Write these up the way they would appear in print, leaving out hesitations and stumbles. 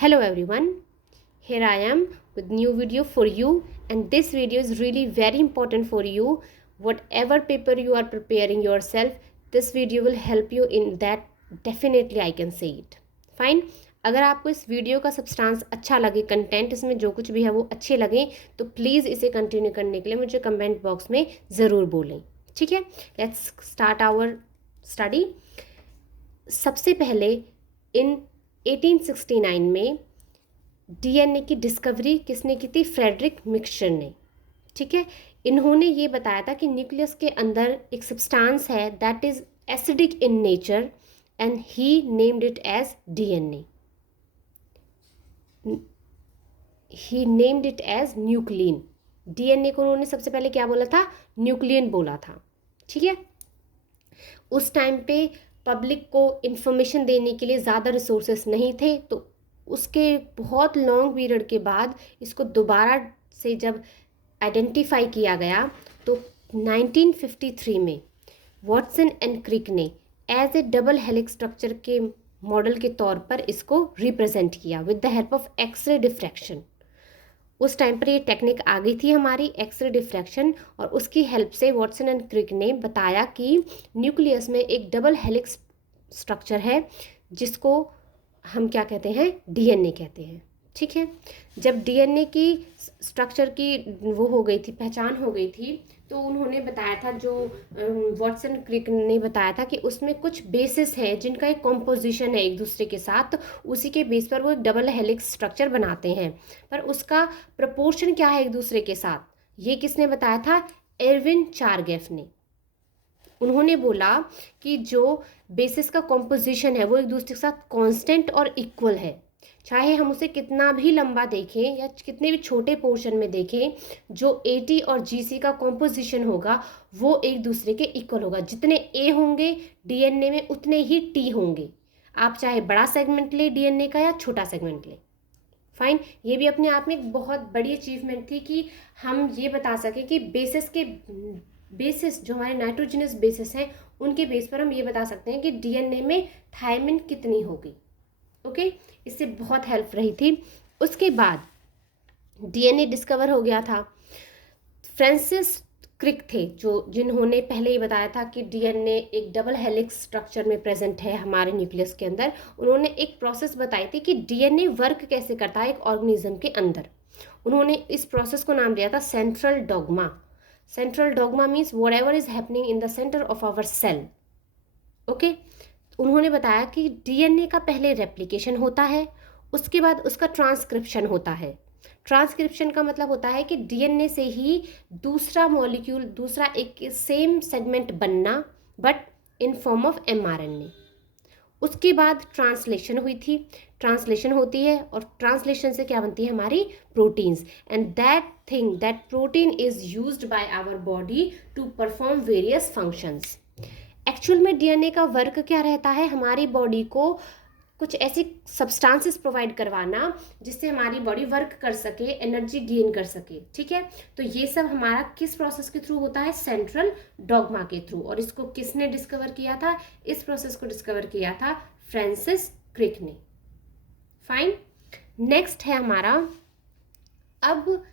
Hello everyone, here I am with new video for you, and this video is really very important for you. Whatever paper you are preparing yourself, this video will help you in that. Definitely I can say it. Fine. अगर आपको इस video का substance अच्छा लगे, content इसमें जो कुछ भी है वो अच्छे लगे, तो प्लीज़ इसे कंटिन्यू करने के लिए मुझे कमेंट बॉक्स में ज़रूर बोलें. ठीक है, लेट्स स्टार्ट आवर स्टडी. सबसे पहले इन 1869 में डीएनए की डिस्कवरी किसने की थी? फ्रेडरिक मिक्सचर ने. ठीक है, इन्होंने ये बताया था कि न्यूक्लियस के अंदर एक सब्सटेंस है that is acidic in nature and he named it as DNA. He named it as nuclein. DNA को उन्होंने सबसे पहले क्या बोला था? न्यूक्लियन बोला था. ठीक है, उस टाइम पे पब्लिक को इंफॉर्मेशन देने के लिए ज़्यादा रिसोर्सेस नहीं थे, तो उसके बहुत लॉन्ग पीरियड के बाद इसको दोबारा से जब आइडेंटिफाई किया गया तो 1953 में वॉटसन एंड क्रिक ने as a double helix structure के मॉडल के तौर पर इसको रिप्रेजेंट किया with the help of x-ray diffraction. उस टाइम पर ये टेक्निक आ गई थी हमारी एक्सरे डिफ्रैक्शन, और उसकी हेल्प से वॉटसन एंड क्रिक ने बताया कि न्यूक्लियस में एक डबल हेलिक्स स्ट्रक्चर है जिसको हम क्या कहते हैं? डीएनए कहते हैं. ठीक है, जब डीएनए की स्ट्रक्चर की वो हो गई थी, पहचान हो गई थी, तो उन्होंने बताया था, जो वॉटसन क्रिक ने बताया था कि उसमें कुछ बेसिस है जिनका एक कॉम्पोजिशन है एक दूसरे के साथ, तो उसी के बेस पर वो एक डबल हेलिक्स स्ट्रक्चर बनाते हैं. पर उसका प्रपोर्शन क्या है एक दूसरे के साथ, ये किसने बताया था? एरविन चारगेफ ने. उन्होंने बोला कि जो बेसिस का कॉम्पोजिशन है वो एक दूसरे के साथ कांस्टेंट और इक्वल है. चाहे हम उसे कितना भी लंबा देखें या कितने भी छोटे पोर्शन में देखें, जो एटी और जीसी का कॉम्पोजिशन होगा वो एक दूसरे के इक्वल होगा. जितने ए होंगे डीएनए में उतने ही टी होंगे. आप चाहे बड़ा सेगमेंट ले डीएनए का या छोटा सेगमेंट ले. फाइन, ये भी अपने आप में एक बहुत बड़ी अचीवमेंट थी कि हम ये बता सके कि बेसिस जो हमारे नाइट्रोजनस बेसिस हैं उनके बेस पर हम ये बता सकते हैं कि डीएनए में थायमिन कितनी होगी. ओके, इससे बहुत हेल्प रही थी. उसके बाद डीएनए डिस्कवर हो गया था. फ्रांसिस क्रिक थे जिन्होंने पहले ही बताया था कि डीएनए एक डबल हेलिक्स स्ट्रक्चर में प्रेजेंट है हमारे न्यूक्लियस के अंदर. उन्होंने एक प्रोसेस बताई थी कि डीएनए वर्क कैसे करता है एक ऑर्गेनिज्म के अंदर. उन्होंने इस प्रोसेस को नाम दिया था central dogma. Central dogma means whatever is happening in the centre of our cell. Okay, उन्होंने बताया कि डीएनए का पहले रेप्लिकेशन होता है, उसके बाद उसका ट्रांसक्रिप्शन होता है. ट्रांसक्रिप्शन का मतलब होता है कि डीएनए से ही दूसरा मॉलिक्यूल, दूसरा एक सेम सेगमेंट बनना, but in form of mRNA. उसके बाद ट्रांसलेशन हुई थी. ट्रांसलेशन होती है और ट्रांसलेशन से क्या बनती है? हमारी proteins. And that protein is used by our body to perform various functions. Actual में डीएनए का वर्क क्या रहता है? हमारी बॉडी को कुछ ऐसी सब्सटेंसेस प्रोवाइड करवाना जिससे हमारी बॉडी वर्क कर सके, एनर्जी गेन कर सके. ठीक है, तो ये सब हमारा किस प्रोसेस के थ्रू होता है? सेंट्रल डॉग्मा के थ्रू. और इसको किसने डिस्कवर किया था? इस प्रोसेस को डिस्कवर किया था फ्रांसिस क्रिक ने. फाइन, नेक्स्ट है हमारा, अब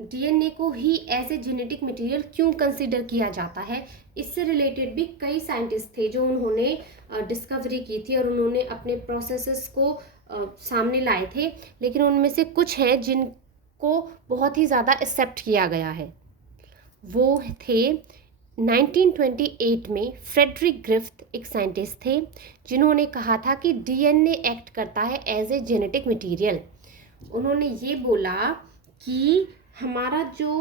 डीएनए को ही एज ए जेनेटिक मटेरियल क्यों कंसिडर किया जाता है? इससे रिलेटेड भी कई साइंटिस्ट थे जो उन्होंने डिस्कवरी की थी और उन्होंने अपने प्रोसेसेस को सामने लाए थे, लेकिन उनमें से कुछ हैं जिनको बहुत ही ज़्यादा एक्सेप्ट किया गया है. वो थे 1928 में फ्रेडरिक ग्रिफ्थ एक साइंटिस्ट थे जिन्होंने कहा था कि डीएनए एक्ट करता है एज ए जेनेटिक मटेरियल. उन्होंने ये बोला कि हमारा जो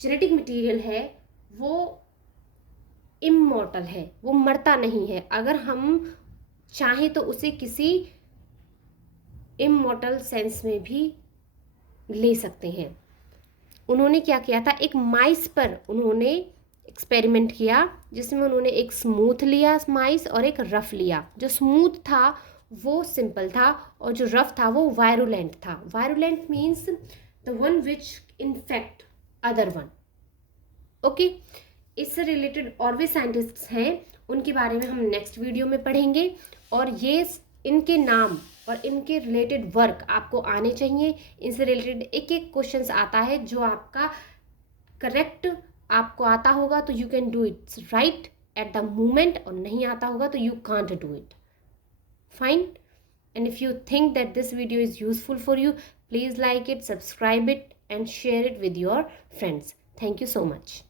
जेनेटिक मटेरियल है वो इमॉर्टल है, वो मरता नहीं है. अगर हम चाहें तो उसे किसी इमॉर्टल सेंस में भी ले सकते हैं. उन्होंने क्या किया था? एक माइस पर उन्होंने एक्सपेरिमेंट किया जिसमें उन्होंने एक स्मूथ लिया माइस और एक रफ लिया. जो स्मूथ था वो सिंपल था और जो रफ था वो वायरुलेंट था. Virulent means the one which infect other one. Okay, इससे रिलेटेड और भी साइंटिस्ट्स हैं, उनके बारे में हम नेक्स्ट वीडियो में पढ़ेंगे. और ये इनके नाम और इनके रिलेटेड वर्क आपको आने चाहिए। इनसे रिलेटेड एक एक क्वेश्चंस आता है जो आपका करेक्ट आपको आता होगा तो you can do it right at the moment, और नहीं आता होगा तो you can't do it. Fine. And if you think that this video is useful for you, please like it, subscribe it, and share it with your friends. Thank you so much.